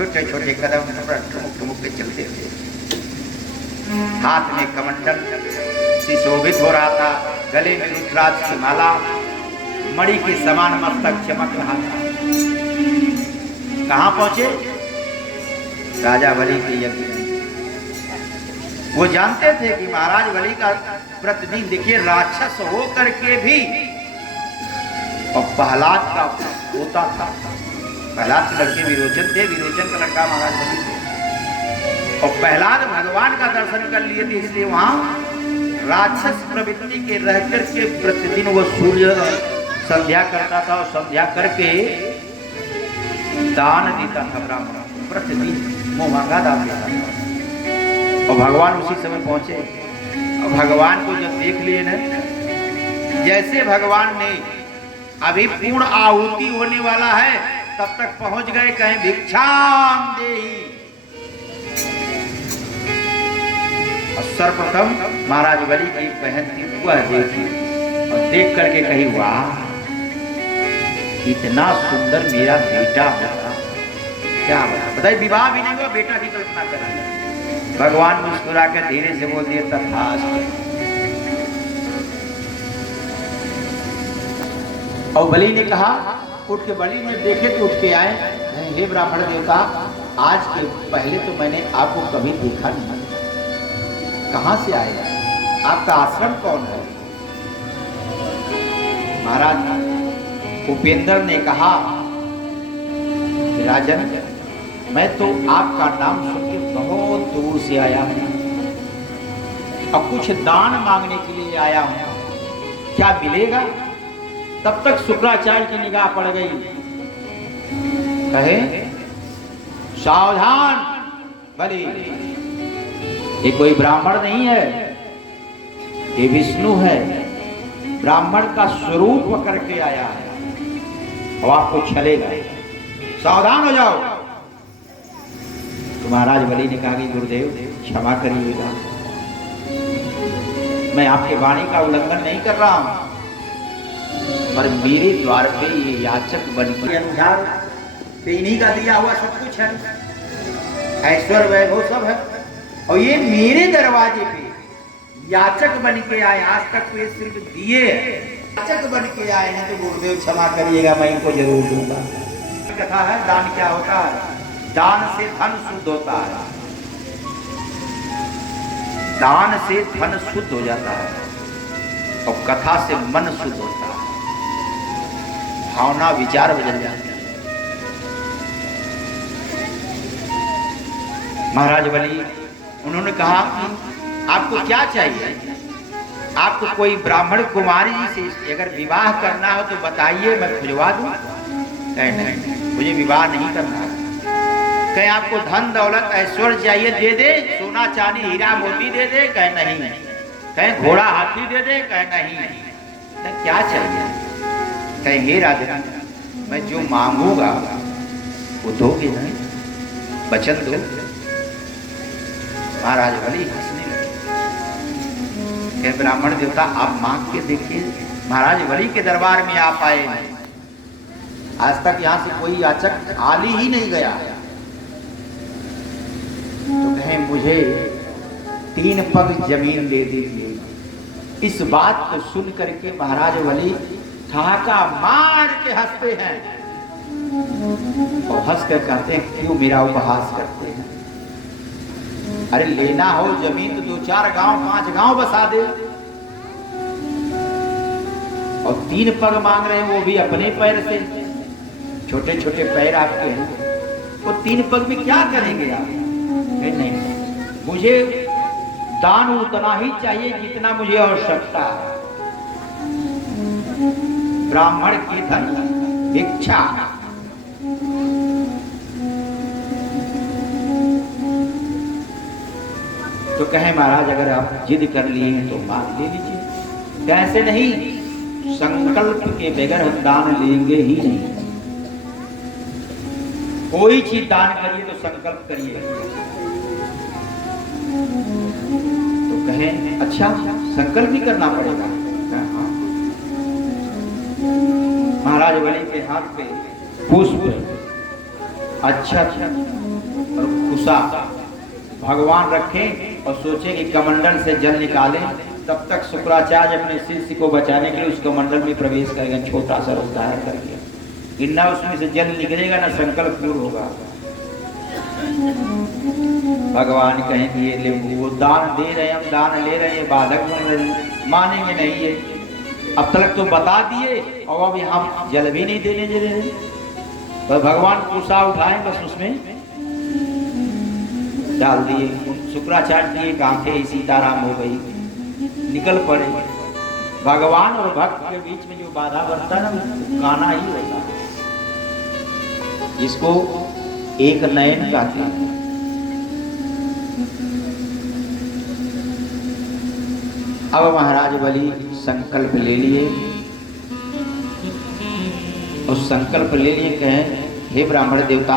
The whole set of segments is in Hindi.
छोटे छोटे कदम ठुमुक ठुमुक के चलते थे। हाथ में कमंडल सुशोभित हो रहा था, गले में रुद्राक्ष की माला, मणि के समान मस्तक चमक रहा था। कहां पहुंचे? राजा बलि के यज्ञ में। वो जानते थे कि महाराज बलि का प्रतिदिन देखिए राक्षस हो करके भी, और प्रहलाद का होता था। प्रहलाद के लड़के विरोचन थे, विरोचन का लड़का महाराज बलि थे, और प्रहलाद भगवान का दर्शन कर लिए थे, इसलिए वहां राक्षस प्रवृत्ति के रह करके प्रतिदिन वो सूर्य संध्या करता था, और संध्या करके दान देता था ब्राह्मणों को, प्रतिदिन मुंह मांगा दान देता था। और भगवान उसी समय पहुंचे, और भगवान को जब देख लिए ना, जैसे भगवान ने अभी पूर्ण आहुति होने वाला है तब तक पहुंच गए, कहीं भिक्षाम देहि। और सर्वप्रथम महाराज बलि की बहन थी वह देखी, और देख करके कही वाह इतना सुंदर मेरा बेटा होता, क्या बात। बताइए विवाह भी नहीं हुआ, बेटा भी तो इतना कर दिया। भगवान मुस्कुरा कर धीरे से बोल दिया तथास्तु। और बलि ने कहा, उठ के बलि में देखे तो उठ के आए, हे ब्राह्मण देवता, आज के पहले तो मैंने आपको कभी देखा नहीं, कहां से आए, आपका आश्रम कौन है? महाराज उपेंद्र ने कहा, राजन मैं तो आपका नाम सुन के बहुत दूर से आया हूं, और कुछ दान मांगने के लिए आया हूं, क्या मिलेगा? तब तक शुक्राचार्य की निगाह पड़ गई, कहे सावधान बलि, ये कोई ब्राह्मण नहीं है, ये विष्णु है, ब्राह्मण का स्वरूप पकड़ के आया है, और आपको छलेगा, सावधान हो जाओ। तो महाराज बलि ने कहा कि गुरुदेव क्षमा करिएगा, मैं आपके वाणी का उल्लंघन नहीं कर रहा हूं, पर मेरे द्वार पे ये याचक बन के अनुसार इन्हीं का दिया हुआ सब कुछ है, ऐश्वर्य वैभव सब है, और ये मेरे दरवाजे पे याचक बन के आए, आज तक वे सिर्फ दिए याचक बन के आए हैं, तो गुरुदेव क्षमा करिएगा, मैं इनको जरूर दूंगा। कथा है दान क्या होता है, दान से धन शुद्ध होता है, दान से धन शुद्ध हो जाता है, और कथा से मन शुद्ध होता है, भावना विचार बदल जाते हैं। महाराज बलि उन्होंने कहा कि आपको क्या चाहिए, आपको कोई ब्राह्मण कुमारी जी से अगर विवाह करना हो तो बताइए, मैं खुजवा दूं। कहे नहीं, मुझे विवाह नहीं करना। कहे आपको धन दौलत ऐश्वर्य चाहिए, दे दे, सोना चांदी हीरा मोती दे दे। कहे नहीं। कहे घोड़ा हाथी दे दे। कहे नहीं। कहे क्या चाहिए? कहे हे राजा, मैं जो मांगूंगा वो दोगे नहीं, वचन दो। महाराज बलि हंसने लगे, कहे ब्राह्मण देवता आप मांग के देखिए। महाराज बलि के दरबार में आप आए हैं, आज तक यहाँ से कोई याचक खाली ही नहीं गया। तो कहे मुझे 3 पग जमीन दे दीजिए। इस बात को सुन करके महाराज बलि ठहाका मार के हंसते हैं, और हंस कर कहते हैं क्यों मेरा उपहास करते हैं? अरे लेना हो जमीन तो 2-4 गांव 5 गांव बसा दे, और 3 पग मांग रहे हैं वो भी अपने पैर से। छोटे छोटे पैर आपके हैं, वो 3 पग में क्या करेंगे आप? नहीं, मुझे दान उतना ही चाहिए जितना मुझे आवश्यकता है। ब्राह्मण की धन भिक्षा। तो कहे महाराज अगर आप जिद कर लिए हैं तो मांग ले लीजिए। कैसे नहीं, संकल्प के बगैर हम दान लेंगे ही नहीं। कोई चीज दान करिए तो संकल्प करिए। तो कहें अच्छा संकल्प भी करना पड़ेगा। हाँ। महाराज बलि के हाथ पे पुष्प अच्छा और कुसा भगवान रखें और सोचें कि कमंडल से जल निकालें, तब तक शुक्राचार्य अपने शिष्य को बचाने के लिए उस कमंडल में प्रवेश करेंगे। छोटा सा उद्धार कर दिया कि ना उसमें से जल निकलेगा ना संकल्प पूर्ण होगा। भगवान कहेंगे ये ले, वो दान दे रहे हैं, हम दान ले रहे हैं, बाधक बन रहे हैं, मानेंगे नहीं ये। अब तक तो बता दिए और अब हम जल भी नहीं देने दे रहे। तो भगवान कुसा उठाएं, बस उसमें डाल दिए। शुक्राचार्य की एक आंखें सीताराम हो गई, निकल पड़े। भगवान और भक्त के बीच में जो बाधा बनता है ना, वो काना ही होता है, जिसको एक नयन कहते हैं। अब महाराज बलि संकल्प ले लिए, और संकल्प ले लिए, कहें हे ब्राह्मण देवता,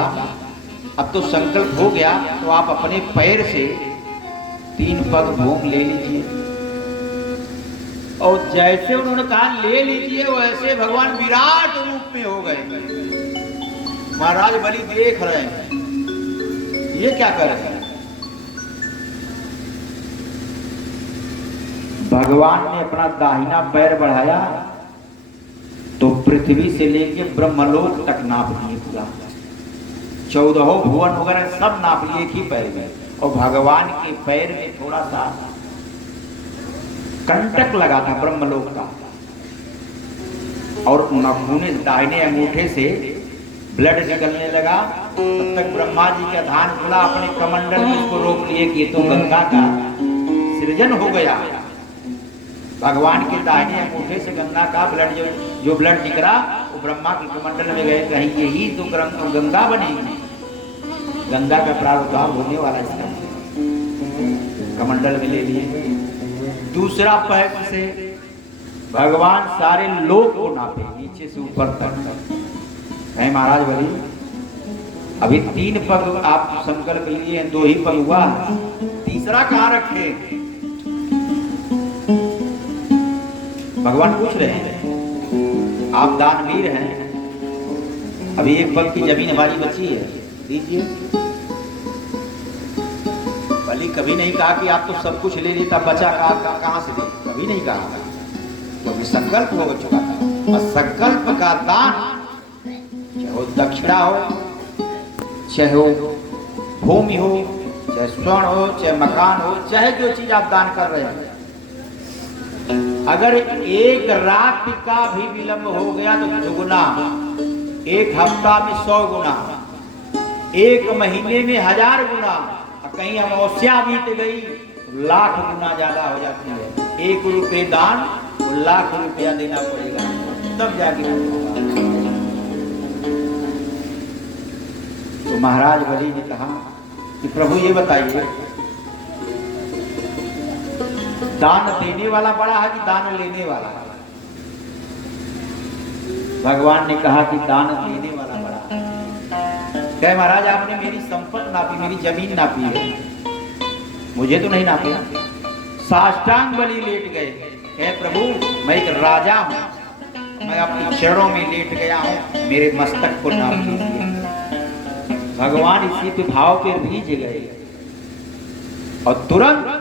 अब तो संकल्प हो गया, तो आप अपने पैर से 3 पग भूमि ले लीजिए। और जैसे उन्होंने कहा ले लीजिए, वैसे भगवान विराट रूप में हो गए। महाराज बलि देख रहे हैं ये क्या कर रहे हैं। भगवान ने अपना दाहिना पैर बढ़ाया तो पृथ्वी से लेके ब्रह्मलोक तक नाप लिए पूरा, 14 भुवन वगैरह सब नाप लिए एक ही पैर में। और भगवान के पैर में थोड़ा सा कंटक लगा था ब्रह्मलोक का, और नखूने दाहिने अंगूठे से ब्लड निकलने लगा। तब तक ब्रह्मा जी का ध्यान खुला, अपने कमंडल में इसको रोक लिए कि ये तो गंगा का सृजन हो गया। भगवान के दाहिने अंगूठे से गंगा का ब्लड जो ब्लड निकला वो ब्रह्मा के कमंडल में गए, कहीं यही तो गंगा बनेगी। गंगा का प्रादुर्भाव होने वाला इसका कमंडल में ले लिए। दूसरा पैर से भगवान सारे लोक को नापे, नीचे से ऊपर तक। कहें महाराज बलि, अभी 3 पग आप संकल्प लिए हैं, 2 ही पग हुआ, तीसरा कहाँ रखे। भगवान पूछ रहे हैं, आप दानवीर हैं, अभी 1 पग की जमीन हमारी बची है, दीजिए। बलि कभी नहीं कहा कि आप तो सब कुछ ले लेता, बचा कहाँ से दे, कभी नहीं कहा, क्योंकि संकल्प हो चुका था। और संकल्प का दान, चाहे वो दक्षिणा हो, चाहे वो भूमि हो, चाहे स्वर्ण हो, चाहे मकान हो, चाहे जो चीज आप दान कर रहे हैं, अगर 1 रात का भी विलंब हो गया तो दुगुना, 1 हफ्ता में 100 गुना, 1 महीने में 1000 गुना, कहीं अमावस्या बीत गई तो लाख गुना ज्यादा हो जाती है। 1 रुपये दान तो लाख रुपया देना पड़ेगा, तब जाके होगा। तो महाराज बलि ने कहा कि प्रभु ये बताइए, दान देने वाला बड़ा है कि दान लेने वाला? भगवान ने कहा कि दान देने वाला बड़ा है। कहे महाराज आपने मेरी संपत्ति नापी, मेरी जमीन नापी है, मुझे तो नहीं नापी। साष्टांग बलि लेट गए, कहे प्रभु मैं एक राजा हूं, मैं आपके चरणों में लेट गया हूं, मेरे मस्तक को नाप लीजिए। भगवान इसी पे भाव पे रीझ गए और तुरंत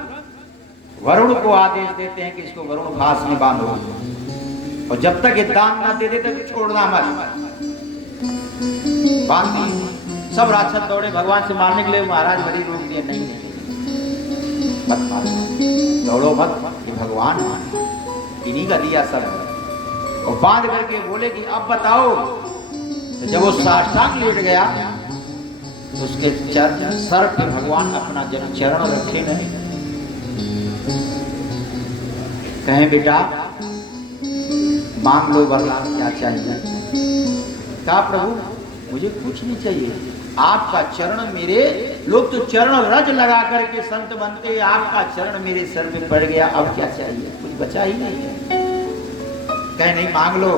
वरुण को आदेश देते हैं कि इसको वरुण घास में बांधो, और जब तक ये दान ना दे देते तो छोड़ना मत। बांध दिए। सब राक्षस दौड़े भगवान से मारने के लिए, महाराज बलि रोक दिए, नहीं मत मारो, दौड़ो मत, ये भगवान इन्हीं का दिया सब। और बांध करके बोले कि अब बताओ। तो जब वो साष्टांग लेट गया तो उसके सर पे भगवान अपना जब चरण रखे नहीं, कहें बेटा मांग लो वरदान, क्या चाहिए? कहा प्रभु मुझे कुछ नहीं चाहिए, आपका चरण मेरे, लोग तो चरण रज लगा करके संत बनते, आपका चरण मेरे सर में पड़ गया, अब क्या चाहिए? कुछ बचा ही नहीं है। कहे नहीं मांग लो।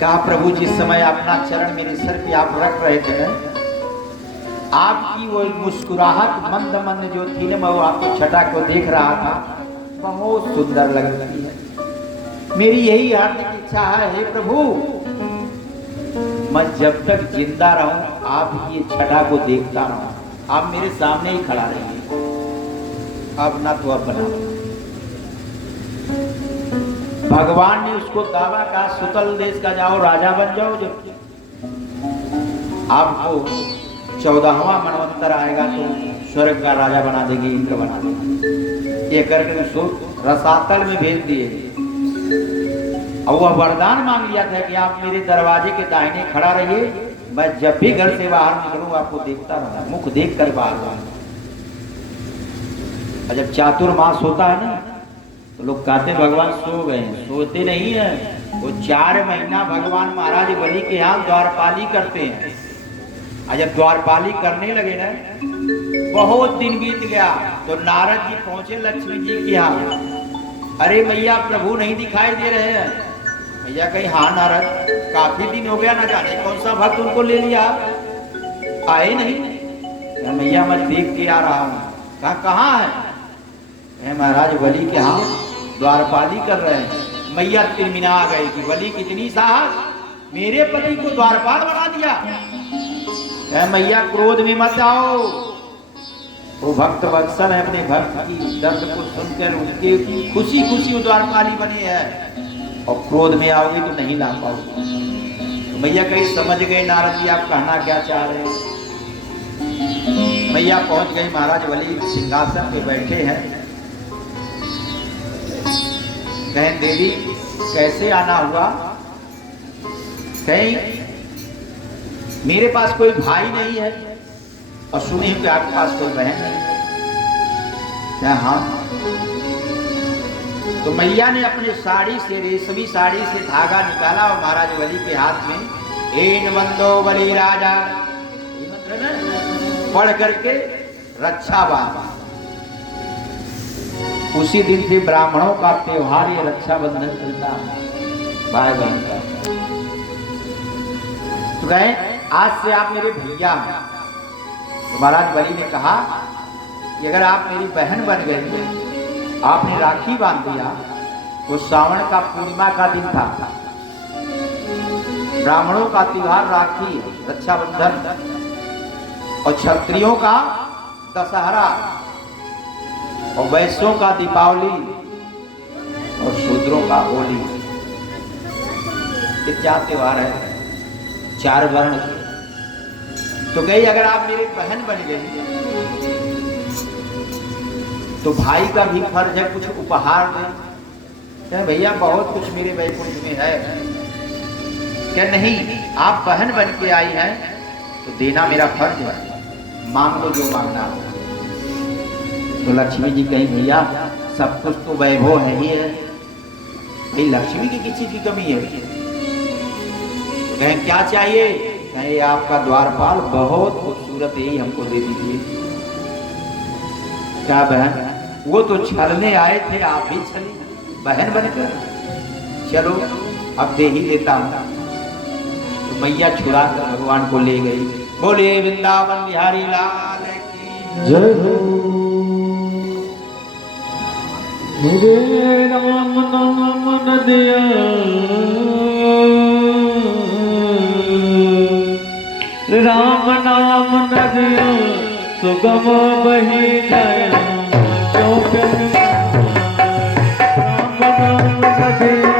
कहा प्रभु जिस समय अपना चरण मेरे सर पे आप रख रहे थे ना, आपकी वो मुस्कुराहट मंद मंद जो थी ना, मैं वो आपको छटा को देख रहा था, बहुत सुंदर लग रही है। मेरी यही हार्दिक इच्छा है, हे प्रभु मैं जब तक जिंदा रहूं आप ये छटा को देखता रहा, आप मेरे सामने ही खड़ा रहिए, अब ना तो अब बना। भगवान ने उसको दावा कहा सुतल देश का जाओ राजा बन जाओ, जब आपको 14वां मनवंतर आएगा तो स्वर्ग का राजा बना देगी, इंद्र बना देगी। ये करके उसको रसातल में भेज दिए और वह वरदान मांग लिया था कि आप मेरे दरवाजे के दाहिने खड़ा रहिए, मैं जब भी घर से बाहर निकलूं आपको देखता रहूंगा, मुख देख कर बाहर आऊंगा। और जब चातुर्मास होता है ना तो लोग कहते भगवान सो गए, सोते नहीं है, वो 4 महीना भगवान महाराज बलि के यहाँ द्वारपाली करते हैं। और जब द्वारपाली करने लगे ना, बहुत दिन बीत गया तो नारद जी पहुंचे लक्ष्मी जी के यहाँ। अरे मैया प्रभु नहीं दिखाई दे रहे हैं। मैया कहीं हाँ नारद, काफी दिन हो गया, ना जाने कौन सा भक्त उनको ले लिया, आए नहीं। मैया मैं देख के आ रहा हूँ। कहा कहाँ है? महाराज बलि के यहाँ द्वारपाली कर रहे हैं। मैया तिरमिना आ गई कि बलि कितनी साहस, मेरे पति को द्वारपाल बना दिया। मैया क्रोध में मत आओ, वो भक्त वत्सल है, अपने भक्त की दर्द को सुनकर उनके खुशी खुशी द्वारपाली बनी है, और क्रोध में आओगे तो नहीं ला पाओगे। तो मैया कहीं समझ गए नारद जी आप कहना क्या चाह रहे हैं। मैया पहुंच गई, महाराज बलि सिंहासन पे बैठे हैं। कहें देवी कैसे आना हुआ? कहीं मेरे पास कोई भाई नहीं है, और सुनी कि आपके पास कोई बहन नहीं। क्या? हाँ। तो मैया ने अपने साड़ी से, रेशमी साड़ी से धागा निकाला और महाराज बलि के हाथ में एन बंदो बलि राजा, ये मंत्र ना पढ़ करके रक्षा बांधा। उसी दिन से ब्राह्मणों का त्योहार ये रक्षाबंधन चलता है, भाई बहन का। तो कहे आज से आप मेरे भैया हैं। तो महाराज बलि ने कहा कि अगर आप मेरी बहन बन गई, आपने राखी बांध दिया। वो सावन का पूर्णिमा का दिन था, ब्राह्मणों का त्योहार राखी है, रक्षाबंधन, और क्षत्रियों का दशहरा, और वैश्यों का दीपावली, और शूद्रों का होली। ये 4 त्योहार है, 4 वर्ण। तो कही अगर आप मेरी बहन बन गई तो भाई का भी फर्ज है कुछ उपहार दें। भैया बहुत कुछ मेरे वैकुंठ में है। क्या नहीं, आप बहन बन के आई हैं तो देना मेरा फर्ज है, मांग लो जो मांगना हो। तो लक्ष्मी जी कहीं भैया सब कुछ तो वैभव है ही है, भाई लक्ष्मी की किसी की कमी है? तो कहें क्या चाहिए? कहें आपका द्वारपाल बहुत खूबसूरत है, यही हमको दे दीजिए। क्या बहन, वो तो छलने आए थे, आप भी छली बहन बनकर, चलो अब दे ही देता हूं। तो मैया छुड़ा कर भगवान को ले गई। बोले वृंदावन बिहारी लाल की जय हो। मेरे राम नाम नदिया राम नाम नदिया सुगम बही जाए, राम नाम नदिया